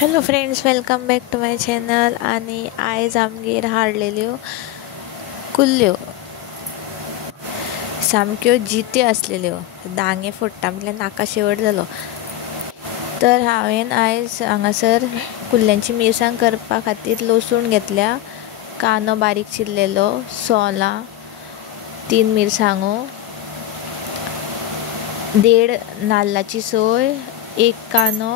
Hello friends, welcome back to my channel. आणि आयज आमगेर हाडलेल्यो कुल्ल्यो सामक्यो जित्यो आसलेल्यो. दांगे फोडटा म्हटल्यार नाका शेवट जालो. तर हांवें आयज हांगासर कुल्ल्यांची मिरसांग करपा खातीर लसूण घेतल्या, कांदो बारीक चिरलेलो, सोलां, 3 मिरसांगो, 1.5 नाल्लाची सोय, 1 कांदो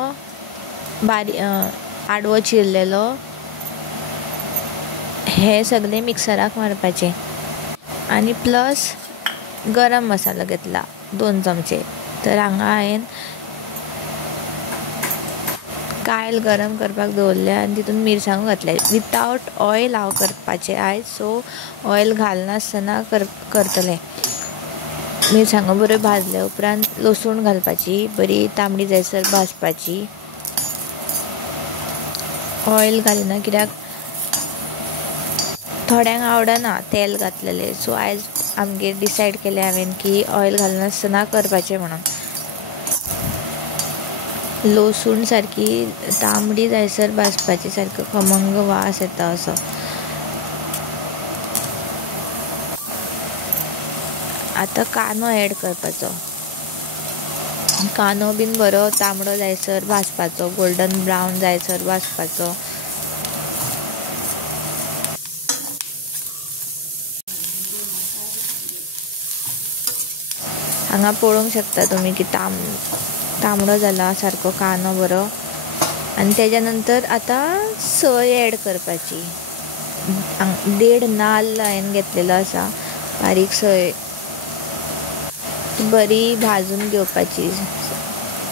आडवो चिरलेलो. हे सगळे मिक्सराक मारपाचे. आणि प्लस गरम मसालो घेतला 2 चमचे. तर हांगा हांवें कायल गरम करपाक दवरल्या आनी तितून मिरसांगो घातल्या. विथआउट ऑयल हांव करपाचें आयज, सो ऑयल घालनासतना करतलें. मिरसांगो बऱ्यो भाजल्या उपरांत लसूण घालपाची, बरी तांबडी जायसर भाजपाची. ऑयल घालिना कित्याक थोड्यांक आवडना तेल घातलेलें, सो आयज आमगेर डिसायड केलें हांवें की ऑयल घालनासतना करपाचें म्हणून. लसूण सारकी तांबडी जायसर भाजपाची, सारको खमंग वास येता असो. आतां कांदो ऍड करपाचो. कांदो बीन बरो तांबडो जायसर भाजपाचो, गोल्डन ब्रावन जायसर भाजपाचो. हांगा पळोवंक शकता तुमी की तांबडो जाला सारको कांदो बरो. आनी तेज्या नंतर आतां सोय ऍड करपाची. 1.5 नाल्ल हांवें घेतलेलो आसा, बारीक सोय. बरी भाजून घेवपाची,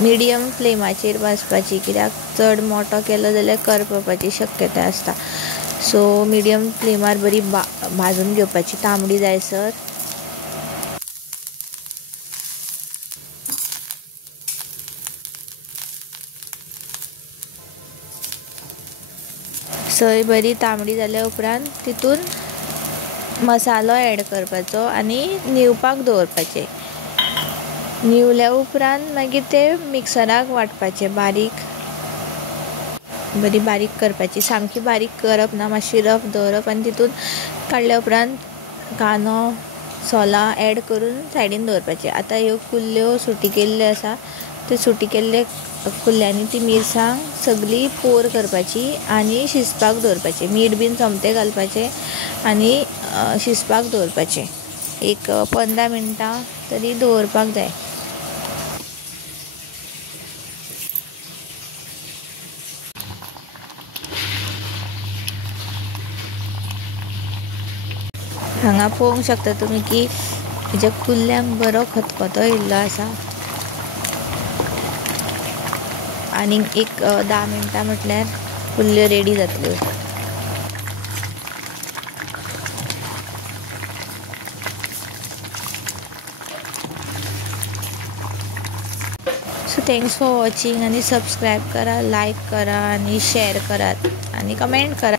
मिडियम फ्लेमाचेर भाजपाची, कित्याक चड मोठो केलो जाल्यार करपपाची शक्यताय आसता. सो मिडियम फ्लेमार बरी भाजून घेवपाची तांबडी जायसर. सोय बरी तांबडी जाल्या उपरांत तितून मसालो ऍड करपाचो आनी न्हिवपाक दवरपाचें. न्हिवल्या उपरांत मागीर ते मिक्सराक वांटपाचें, बरी बारीक करपाची. सामकी बारीक करप ना, मातशी रफ दवरप आनी तितून काडल्या उपरांत कांदो सोलां ऍड करून सायडीन दवरपाचें. आतां ह्यो कुल्ल्यो सुटी केल्ल्यो आसा, ते सुटी केल्ले कुल्ल्यांनी ती मिरसांग सगळी पोर करपाची आनी शिजपाक दवरपाचें. मीठ बीन सोमतें घालपाचें आनी शिजपाक दवरपाचें. एक 15 मिनटां तरी दवरपाक जाय. हांगा पळोवंक शकता तुमी की हेज्या कुल्ल्यांक बरो खतखतो येयल्लो आसा. आनीक एक 10 मिनटां म्हटल्यार कुल्ल्यो रेडी जातल्यो. So thanks for watching. आनी सबस्क्रायब करा, लायक करा आनी शेअर करात आनी कमेंट करा.